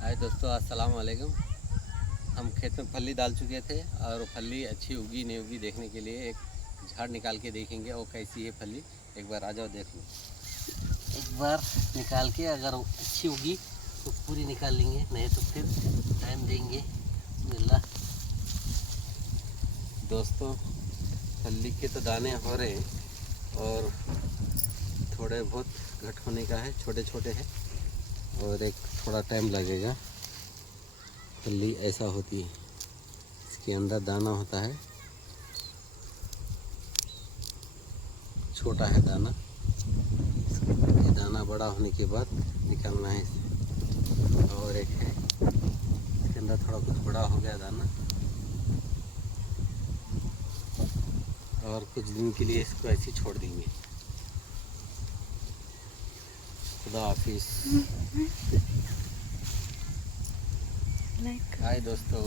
हाय दोस्तों, अस्सलाम वालेकुम। हम खेत में फली डाल चुके थे और फली अच्छी उगी नहीं उगी देखने के लिए एक झाड़ निकाल के देखेंगे वो कैसी है फली। एक बार आ जाओ देख लो। एक बार निकाल के अगर अच्छी उगी तो पूरी निकाल लेंगे, नहीं तो फिर टाइम देंगे। बिस्मिल्लाह। दोस्तों, फली के तो दाने हो रहे हैं और थोड़े बहुत घट होने का है, छोटे छोटे हैं और एक थोड़ा टाइम लगेगा। फली ऐसा होती है, इसके अंदर दाना होता है, छोटा है दाना। ये दाना बड़ा होने के बाद निकालना है इसे। और एक है, इसके अंदर थोड़ा कुछ बड़ा हो गया दाना, और कुछ दिन के लिए इसको ऐसे छोड़ देंगे। खुदा हाफिज। हाय दोस्तों।